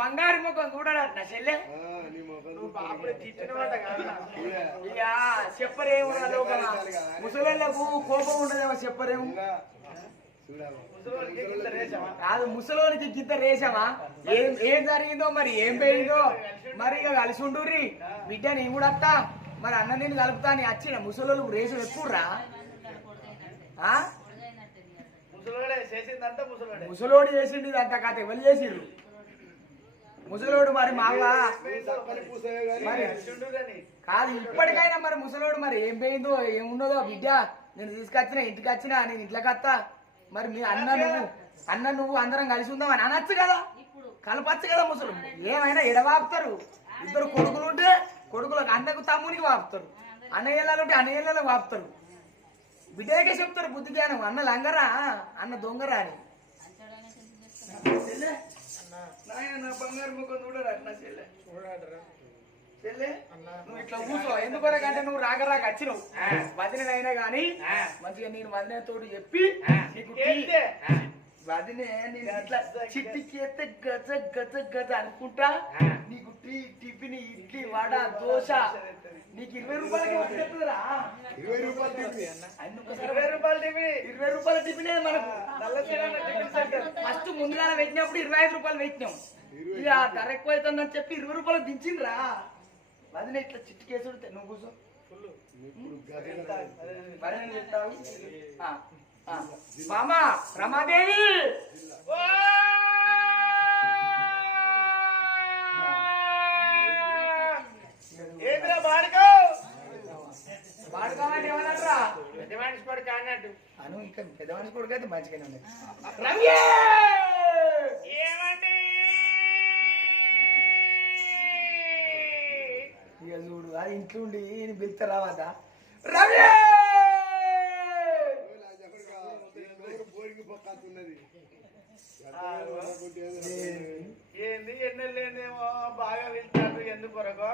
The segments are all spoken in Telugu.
బంగారు ముఖం చూడడారు నా చెల్లె. నువ్వు ఇక, చెప్పరేమో లోపల? ముసలోళ్ళకు కోపం ఉండదేమో చెప్పరేమో? కాదు ముసలోనికి గింత రేసమా ఏం ఏం జరిగిందో మరి? ఏం పోయిందో మరి ఇక కలిసి ఉండుర్రి. బిడ్డ నేను కూడా వస్తా మరి అన్న నేను కలుపుతా అని వచ్చిన ముసలోళ్ళకు రేసం ఎక్కువరా? ముసలోడే చేసిందంతా ముసలోడే. ముసలోడు చేసిండు అంత కథ ఎవరు చేసిండ్రు? ముసలోడు మరి మావా? మరి కాదు ఇప్పటికైనా మరి ముసలోడు మరి ఏం పోయిందో ఏమున్నదో బిడ్డ నేను తీసుకొచ్చిన ఇంటికి వచ్చిన నేను ఇంట్లోకి వస్తా. మరి మీ అన్న నువ్వు అన్న నువ్వు అందరం కలిసి ఉందాం అని అనొచ్చు కదా? కలపచ్చు కదా ముసలు? ఏమైనా ఎడవాపుతారు ఇద్దరు కొడుకులు ఉంటే కొడుకులకు అన్నకు తమ్మునికి వాపుతారు. అన్నయ్యలు ఉంటే అన్నయ్యలకు వాపుతారు. బిడ్డకే చెప్తారు బుద్ధి జ్ఞానం. అన్న లంగరా అన్న దొంగరా అని. నాయన నా బంగారు ముఖం చూడరా నా చెల్లె? చెల్లె నువ్వు ఇట్లా కూర్చో. ఎందుకొరకంటే నువ్వు రాక రాక వచ్చినావు? వదిన అయినా గాని మంచిగా నేను వదిన తోటి చెప్పి నీకు? వదినే నేను ఇట్లా చిట్టికి ఎత్తే గజ గజ గజ అనుకుంటా నీకు టీ టిఫిన్ ఇడ్లీ వడ దోశ. నీకు ఇరవై రూపాయలకి వచ్చేస్తుందిరా ఇరవై రూపాయలు ఒకసారి ఇరవై రూపాయలు టీవీ ఇరవై రూపాయల టిఫిన్ మనకు. టిఫిన్ ఫస్ట్ ముందుగా పెట్టినప్పుడు ఇరవై ఐదు రూపాయలు పెట్టినాం. ఇక ధర ఎక్కువ అవుతుందని చెప్పి ఇరవై రూపాయలు దించిండ్రా వదిన ఇట్లా చిట్టుకేసుడు నువ్వు కూర్చో. ఆ, ఆ. మామ రమాదేవి! ఏంద్రా బాడుకో వాడుకోమంటే ఏమన్నారా పెద్ద మనిషి కొడుకు అన్నట్టు. అను ఇంకా పెద్ద మనిషి కొడుకు అయితే మంచిగానే ఉంది. ఏమండి? ఇక చూడు అది ఇంట్లో ఉండి ఈయన పిలుస్తా రావద్దా? రమ్య ఏంది? ఎన్నెలు లేదేమో బాగా వెళ్తాడు ఎందుకు కొరకు?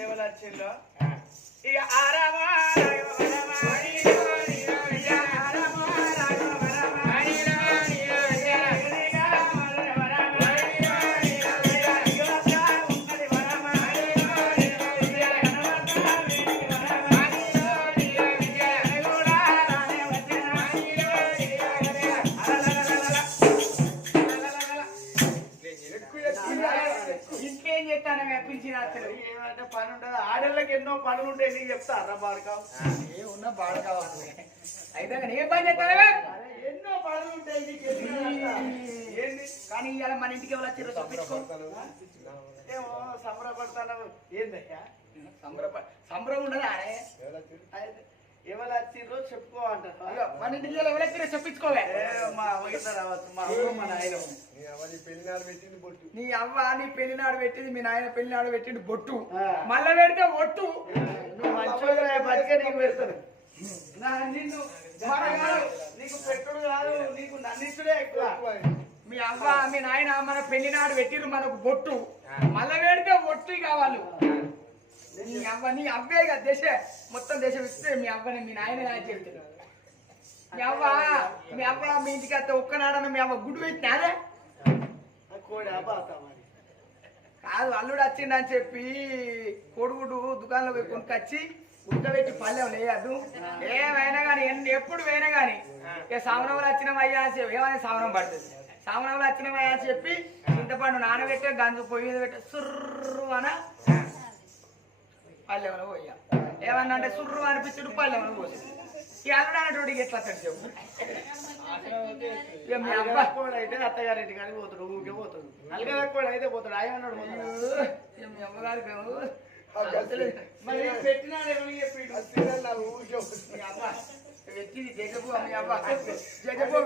ఏమని వచ్చిందో ఇక ఆరామా నీకు చెప్తా అర్ర బాడకావు ఏమున్నా అయితే ఏం పని ఎన్నో పనులు ఉంటాయి నీకు? ఏంది? కానీ ఇవాళ మన ఇంటికి ఎవరు వచ్చారో చూపించుకో. ఏమో సంబరపడతాను. ఏందయ్యా సంబరం ఉండదా? అరే. ఎవరు వచ్చిర్రో చెప్పుకో అంటారు. మన ఇంటికి ఎవరు వచ్చారో చెప్పించుకోవే మా రావచ్చు మా అమ్మ మా నాయన. పెళ్ళి నాడు పెట్టింది బొట్టు. నీ అవ్వ నీ పెళ్ళి నాడు పెట్టింది మీ నాయన పెళ్ళి నాడు పెట్టిండు బొట్టు. మళ్ళా పెడితే ఒట్టు. నువ్వు మంచిగా బతికే నీకు పెడతాను. నా నిన్ను మనగాడు నీకు పెట్టుడు కాదు నీకు నన్నిచ్చుడే ఎక్కువ. మీ అవ్వ మీ నాయన మన పెళ్ళి నాడు పెట్టిరు మనకు బొట్టు. మళ్ళా పెడితే ఒట్టు కావాలి నీ అవ్వ నీ అవ్వే కదా దేశ మొత్తం దేశం ఇస్తే మీ అవ్వని మీ నాయన చెప్తాడు. మీ అవ్వ మీ అవ్వ మీ ఇంటికి వస్తే ఒక్కనాడన్న మీ అవ్వ గుడ్డు పెట్టినాదే కోడి అబాత కాదు అల్లుడు వచ్చిండని చెప్పి కొడుగుడు దుకాణంలో పోయి కొనుక్కొచ్చి ఉడకబెట్టి పల్లెం లేదు ఏమైనా కానీ ఎప్పుడు పోయినా కానీ ఇక సావనంలో వచ్చిన అని చెప్పి ఏమైనా సావనం పడుతుంది? సావనంలో వచ్చినమయ్యా అని చెప్పి చింతపండు నానబెట్టే గంజు పొయ్యి మీద పెట్టే సుర్రు అన పల్లెంలో పోయా. ఏమన్నా అంటే సుర్రు అనిపించుడు పల్లెంలో పోసి అల్లుడు ఎట్లా చెప్పు? మీ అబ్బా. కూడా అయితే అత్తగారింటి కానీ పోతాడు ఊరికే పోతాడు. నలుగ కూడా అయితే పోతాడు ఇక మీ అమ్మగారికి మరి అవ్వ పెట్టింది జగబు మీ అవ్వ జగబు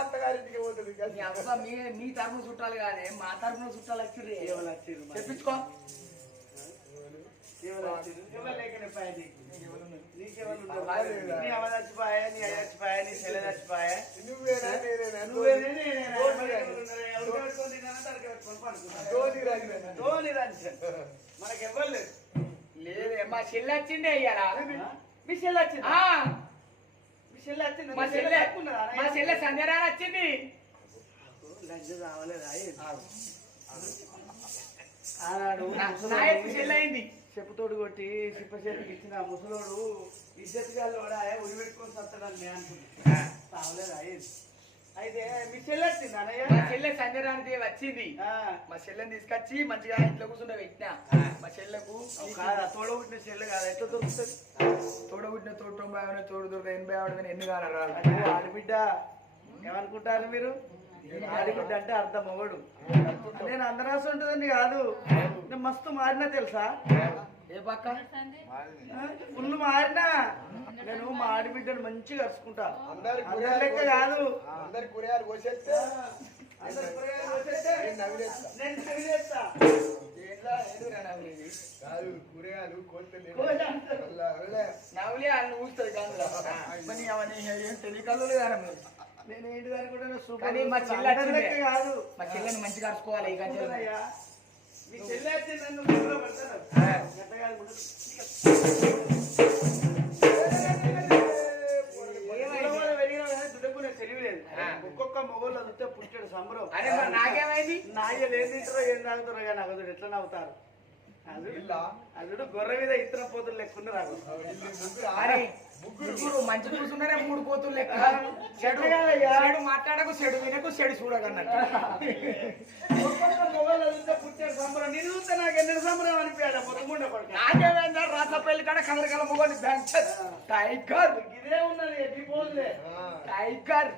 అత్తగారింటికి పోతుంది మీ అవ్వ మీ మీ తరఫున చుట్టాలు కానీ మా తరఫున చుట్టాలు వచ్చిర్రు? చెప్పించుకో లేకనే? నీ అమ్మ చచ్చిపోయా, నీ అయ్య చచ్చిపోయా, నీ చెల్లె చచ్చిపోయా. నువ్వేనా నేనేనా నువ్వేనే నేనేనా? ఎవరు పెట్టుకొని పెట్టుకొని ధోని ధోని లేదు లేదే మా చెల్లి వచ్చిండే అయ్యారా మీ చెల్లె వచ్చింది మీ చెల్లె వచ్చింది మా చెల్లె మా చెల్లె సంజయరాని వచ్చింది గంజి ఆనాడు చెల్లయింది. చెప్పుతోడు కొట్టి చిప్ప చేతికి ఇచ్చిన ముసలోడు ఇజ్జత్ గారు ఉరి పెట్టుకొని సత్తడాన్ని నేను అనుకున్నా. తావలేదు అయితే మీ చెల్లి వచ్చింది అన్నయ్య? మా చెల్లె సంజయరానికి వచ్చింది. ఆ, మా చెల్లెని తీసుకొచ్చి మంచిగా ఇంట్లో కూర్చుంటే పెట్టినా. మా చెల్లెకు కాదా తోడబుట్టిన చెల్లి కాదు. ఎట్లా దొరుకుతుంది? తోడబుట్టిన తోడు తొంభై ఆవిడ తోడు దొరక ఎనభై ఆవిడ ఎన్ని అయ్యో, ఆడబిడ్డ. ఏమనుకుంటారు మీరు? అంటే అర్థం మొగడు నేను అందరాసి ఉంటుందండి కాదు. నేను మస్తు మారినా తెలుసా? ఏ పక్క? ఫుల్ మారినా? నేను మా ఆడబిడ్డను మంచిగా కలుసుకుంటా అందరి లెక్క కాదు. అందరి కూరగాయలు కోసేస్తే కాదు కూరగాయలు కోస్తే నేను నేను ఏంటి అనుకుంటాను సూపర్ కానీ మా చెల్లి అందరి లెక్క వచ్చిందే. కాదు. మా చెల్లెని మంచిగా అరుచుకోవాలి ఈ. మీ చెల్లి నన్ను దుడ్డకునే తెలియలేదు ఒక్కొక్క మొగోళ్ళు చూస్తే పుట్టాడు సంబరం. అరే మరి నాకేమైంది? నాయలు ఏం తింటారో ఏం తాగుతారో కానీ అగదుడు ఎట్లా నవ్వుతారు? ఇలా అదుడు గొర్రె మీద ఇతర పోతులు లెక్కున్నారు అరే ముగ్గురు మంచి కూర్చున్నారే మూడు కోతులు లెక్క. చెడు? చెడు మాట్లాడకు చెడు వినకు చెడు చూడకన్నట్టు. ఒక్కొక్క మొగోళ్ళు చూస్తే పుట్టాడు సంబరం. నేను చూస్తే నాకు ఎన్ని సంబరం అనిపించాడు నాకేమైందా? రాస పెళ్ళి కాడ కదరకల మొగని బ్యాంక్ టైగర్ ఇదే ఉన్నది ఆ, టైగర్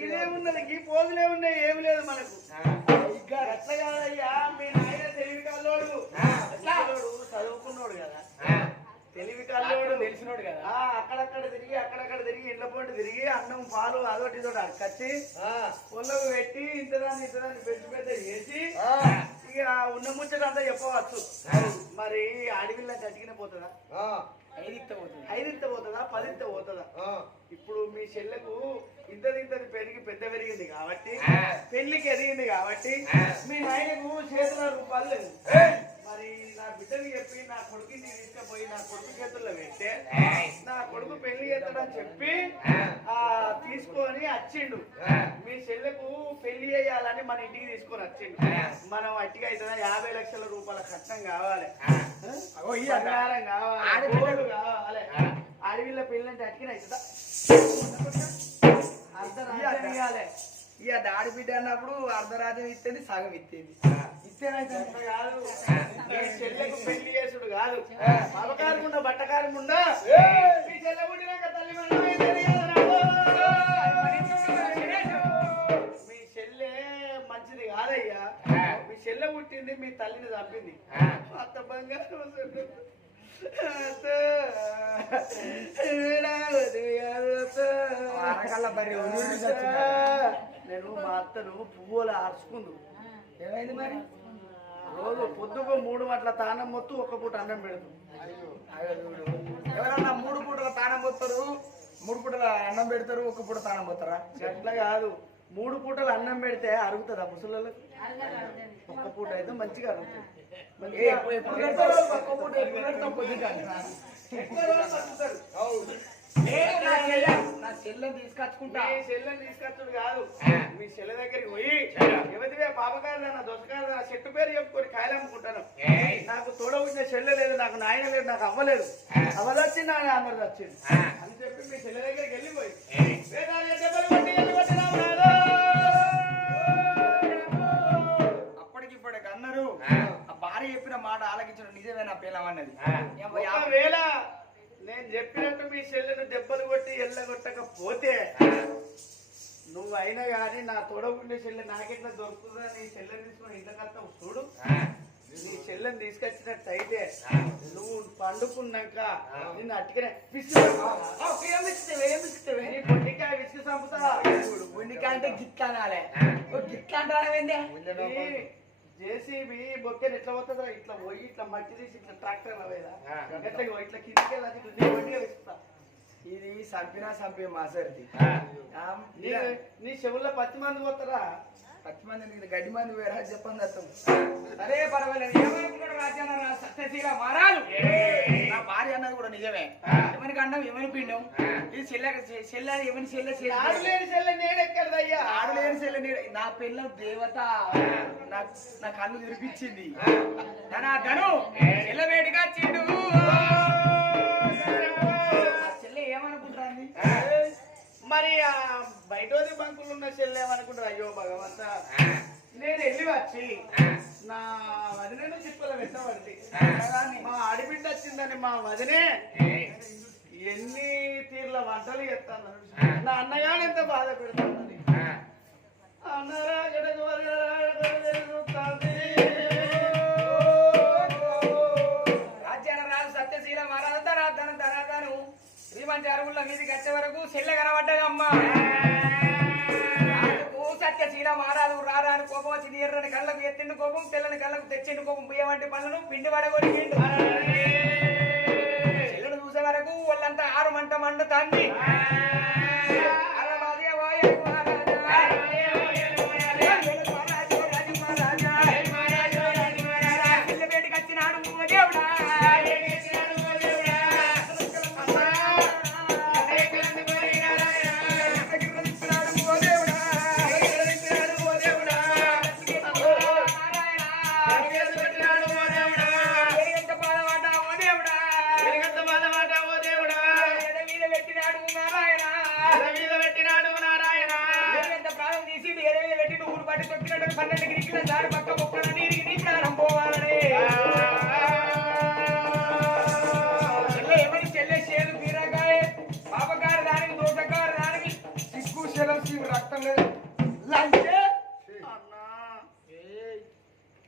ఇదే ఉన్నది ఈ పోదులే ఉన్నాయి ఏమి లేదు మనకు టైగర్ ఎట్లా కాదయ్యా మీ నాయన తెలివి కల్లోడు ముసలోడు చదువుకున్నాడు కదా తెలివి కల్లోడు తెలిసినోడు కదా ఆ, అక్కడక్కడ తిరిగి అక్కడక్కడ తిరిగి ఇంట్లో పోటీ తిరిగి అన్నం పాలు అదొకటి ఇదొకటి అక్కచ్చి ఆ, పొలకు పెట్టి ఇంతదాన్ని ఇంతదాన్ని పెద్ద పెద్ద చేసి ఆ, ఇక ఉన్న ముచ్చట అంతా చెప్పవచ్చు. మరి అడవిలో గట్టిగిన పోతుందా? ఆ, ఐదు ఇత్త పోతుంది. ఐదింత పోతుందా? పదింత పోతుందా. ఇప్పుడు మీ చెల్లెకు ఇంతది ఇంతది పెరిగి పెద్ద పెరిగింది కాబట్టి పెళ్ళికి ఎదిగింది కాబట్టి మీ నాయనకు చేతుల రూపాయలు లేవు. మరి నా బిడ్డని చెప్పి నా కొడుకుని తీసుకుపోయి నా కొడుకు చేతుల్లో పెడితే నా కొడుకు పెళ్ళి చేస్తాడని చెప్పి వచ్చిండు మీ చెల్లెకు పెళ్ళి చేయాలని మన ఇంటికి తీసుకొని వచ్చిండు మనం అట్టిగా అవుతుందా? యాభై లక్షల రూపాయల కట్నం కావాలి. బంగారం కావాలి కావాలి. అడవిలో పెళ్ళి అంటే అట్టిగా అవుతుందా అర్ధరాత్రి ఇవ్వాలి ఇక దాడి బిడ్డ అన్నప్పుడు అర్ధరాత్రి ఇస్తేది. సగం. మీ చెల్లెకు పెళ్ళి చేసుడు కాదు. మలకారముండ బట్టకారముండ మీ చెల్లె పుట్టినాక తల్లి మంచిది కాదయ్యా. మీ చెల్లె పుట్టింది మీ తల్లిని చంపింది. అత్త. బంగారం. నేను మా అత్తను పువ్వులు ఆర్చుకుందు ఏమైంది మరి? రోజు పొద్దుకు మూడు గంటల తానం మొత్తం ఒక్క పూట అన్నం చూడు. ఎవరన్నా మూడు పూటల తానం పోతారు మూడు పూటల అన్నం పెడతారు ఒక పూట తానం పోతారా అట్లా కాదు. మూడు పూటలు అన్నం పెడితే అరుగుతుందా ముసలోళ్ళకి? ఒక్క పూట అయితే మంచిగా అరుగుతుంది. నా నా చెల్లెని తీసుకొచ్చుకుంటా. మీ చెల్లెని తీసుకొచ్చుడు కాదు. మీ చెల్లె దగ్గరికి పోయి ఎవరివే పాపకారుదన్న దోసకారుదన్న చెట్టు పేరు చెప్పుకొని కాయలు అమ్ముకుంటాను. నాకు తోడ ఉన్న చెల్లె లేదు నాకు నాయన లేదు నాకు అవ్వలేదు అవ్వదొచ్చింది నాయన అందరు వచ్చింది అని చెప్పి మీ చెల్లె దగ్గరికి వెళ్ళిపోయి మాట ఆలకించిన నిజమే నా పిల్లం అన్నది. ఒకవేళ నేను చెప్పినట్టు మీ చెల్లెను దెబ్బలు కొట్టి ఎల్లగొట్టకపోతే నువ్వు అయినా కానీ నా తోడగుండే చెల్లె నాకెట్లా దొరుకుతుందా? నీ చెల్లెని తీసుకుని ఇంతకంతా చూడు. నీ చెల్లెని తీసుకొచ్చినట్టు అయితే నువ్వు పండుకున్నాక నిన్ను అట్టుకనే నీ పొట్టికాయ విసిగి చంపుతా గుండికాయ అంటే గిట్ల అనాలే. ఓ గిట్ల అంటారేందే జేసీబీ బొక్కెని ఎట్లా పోతుందో ఇట్లా పోయి ఇట్లా మట్టి తీసి ఇట్లా ట్రాక్టర్ పోయేదా ఎట్లా ఇట్లా కిందికి వెళ్ళాలి ఇట్లా నీ పొట్టిగా విసుకుతా ఇది సంపినా సంపే మాసరిది నీ నీ చెవుల్లో పత్తి మంది పోతారా? పచ్చి మంది నీకు గడ్డి మంది వేరా చెప్పండి అర్థం సరే పర్వాలేదు. ఏమనుకున్నాడు రాజ్యాన రా? సత్యశీల మారాలు నా భార్య నిజమే. ఎవరికి అన్నం ఎవరి పిండం? ఇది చెల్లె చెల్లె ఎవరి చెల్లె ఆడు లేని చెల్లె నేనెక్కడదయ్యా ఆడలేని చెల్లె నీడ- నా పిల్ల దేవత. నా కళ్ళు తెరిపించింది నా చెల్ల వేడిగా చీడు. చెల్లె ఏమనుకుంటాంది? మరి ఆ బయటోది బంకులు ఉన్న చెల్లేమనుకుంటారు అయ్యో భగవంత. నేను వెళ్ళి వచ్చి నా వదిన చిప్పల పెట్టబడి మా ఆడిబిడ్డ వచ్చిందని మా వదినే ఎన్ని తీర్ల వంటలు చేస్తాను నా అన్నగాడు ఎంత బాధ పెడతానని అన్నరా సత్యశీల మహారాజు శ్రీమంతి అరుగుల మీదకి వచ్చే వరకు చెల్లె కనబడ్డదమ్మా. సత్యశీల మహారాజు రారాని కోపం వచ్చింది ఎర్రని కళ్ళకు ఎత్తిండు కోపం తెల్లని కళ్ళకు తెచ్చిండు కోపం బియ్యం వంటి పనులను పిండి పడగొరిగిండు చెల్లెను చూసే వరకు వాళ్ళంతా ఆరు మంట మండుతాంది లంచే?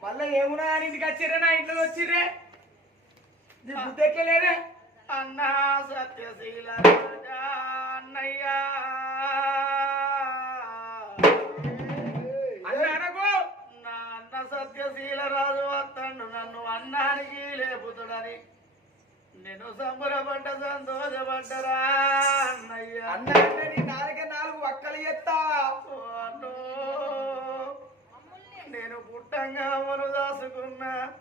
మళ్ళా ఏమున్నా అని ఇంటికి వచ్చిర్రే నా ఇంట్లో వచ్చిర్రే? ఎక్కలేదే అన్నా సత్యశీల రాజా అన్నయ్య. అన్న అనకు నా అన్న సత్యశీల రాజు వస్తాడు నన్ను అన్నానికి లేపుతాడని. నేను సంబరపడ్డ సంతోషపడ్డరా అన్నయ్య. అన్న పక్కలు ఎత్తా. నేను పుట్టంగా అమ్మను దాసుకున్నా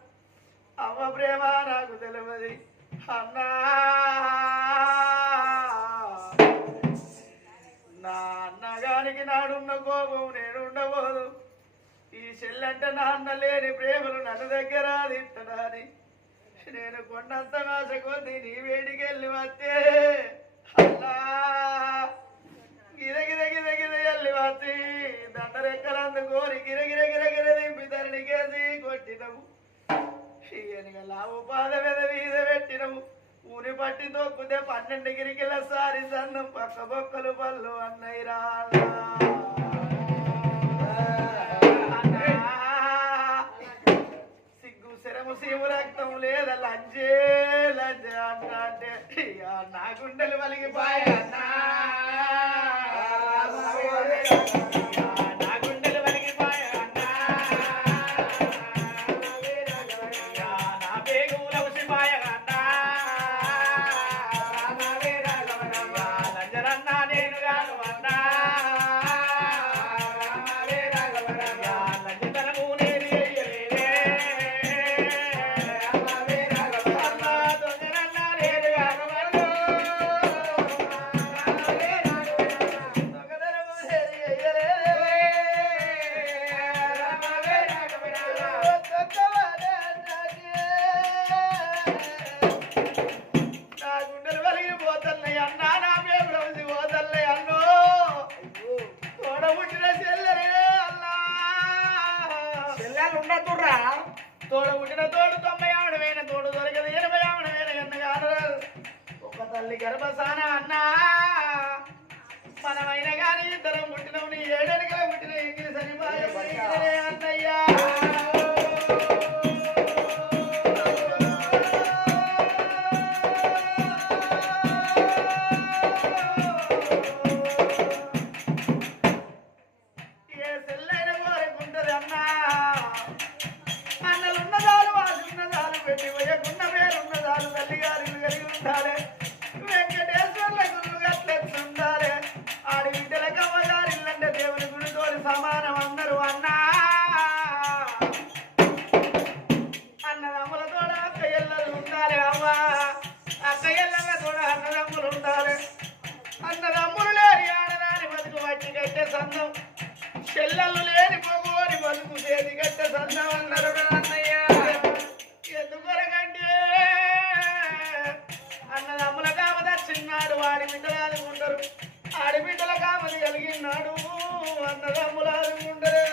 అమ్మ ప్రేమ నాకు తెలియదు. అన్నా. నా అన్నగానికి నాడున్న కోపం నేనుండబోదు. ఈ చెల్లంటే నా అన్న లేని ప్రేమలు నన్ను దగ్గర తిట్టడాని నేను కొండంత ఆశ కొద్ది నీ వేడికెళ్ళి వస్తే. అల్లా గిర గిర గిర గిర ఎల్లి వచ్చి దండరెక్కలందు కోరి గిర గిర గిర గిర దింపి ధరణికేసి కొట్టినము. ఈయనక లావు పాద మీద మీద పెట్టినము. ఊరి పట్టి తొక్కుతే పన్నెండు గిరికిల సారి సన్నం పక్క బొక్కలు పళ్ళు అన్నయ్య సిగ్గు అన్నదమ్ములు ఉండాలి అన్నదమ్ములు లేని ఆడదాని బతుకు వచ్చి కట్టే సందం చెల్లెళ్ళు లేని మగోని బతుకు చేతి కట్టే సందం అన్నారు అన్నయ్య. ఎందుకొరకంటే అన్నదమ్ముల కామదచ్చిన్నాడు వాడి బిడ్డలు ఆడుకుంటారు ఆడిబిడ్డల కామది కలిగినాడు అన్నదమ్ములు ఆడుకుంటారు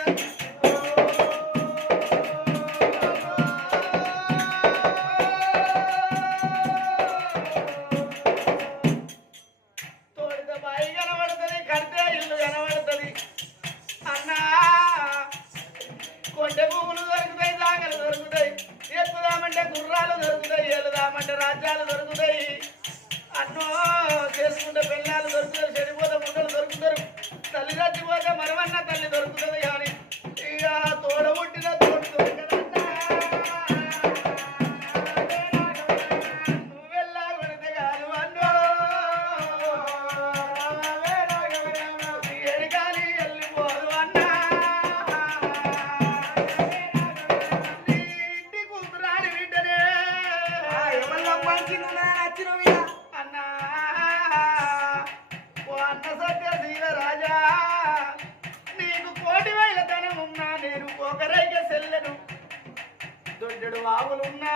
దొడ్డెడు వాములున్నా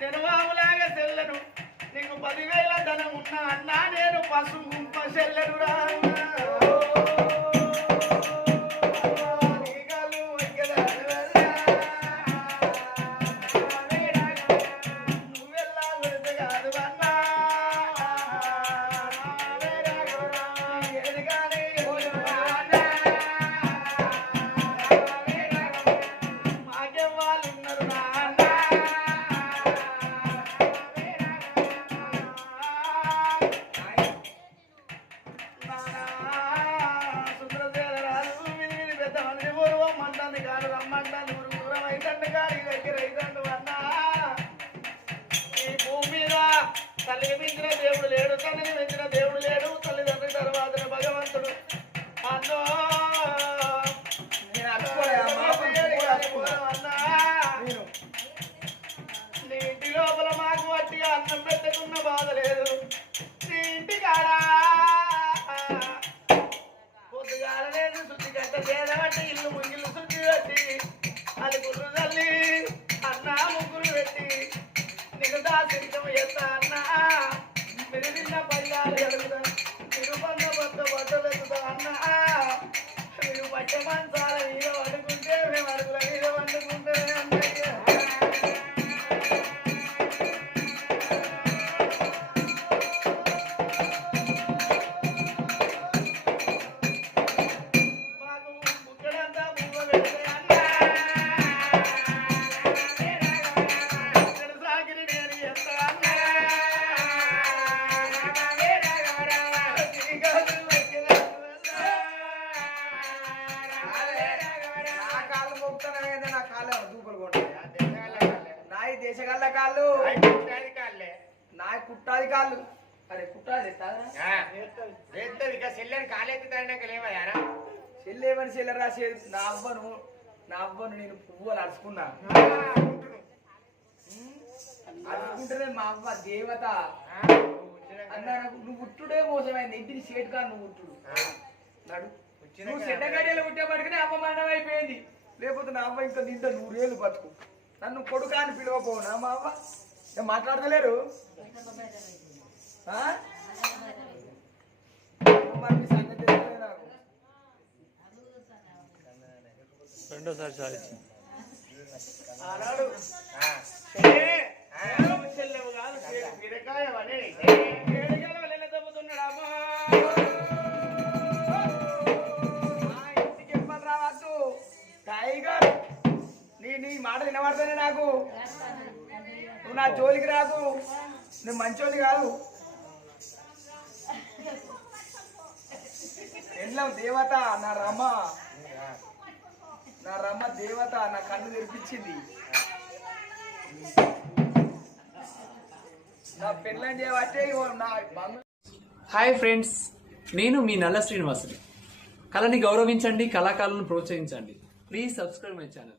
నేను వాములాగా సెల్లెను. నీకు పదివేల ధనం ఉన్నా అన్నా నేను పశు గుంప రా పువ్వులు అరుచుకున్నా అరుచుకుంటేనే మా అవ్వ దేవత. అన్న నాకు నువ్వు ఉట్టుడే మోసమైంది. ఇంటికి సేటు కాదు నువ్వు ఉట్టుడు నడు నువ్వు సెడ్డగడియలు పుట్టేపటికనే అవ్వ మరణం అయిపోయింది. లేకపోతే నా అవ్వ ఇంకా నిండా నూరేళ్ళు బతుకు. నన్ను కొడుకా అని పిలవపోనా మా అవ్వ ఏం మాట్లాడతలేరు? రెండోసారి సాధించి ఆనాడు. చెల్లెవు కాదు ఎప్పుడు రావద్దు. టైగర్ నీ నీ మాట వినబడతానే నాకు. నువ్వు నా జోలికి రాకు. నువ్వు మంచోని కాదు. ఎట్లా దేవత నా రమ్మ నా రమ్మ దేవత నా కన్ను తెరిపించింది. నా పెళ్ళని చేయబట్టే నా బంగారు హాయ్ ఫ్రెండ్స్ నేను మీ నల్ల శ్రీనివాసుని. కళని గౌరవించండి కళాకారులను ప్రోత్సహించండి. Please subscribe my channel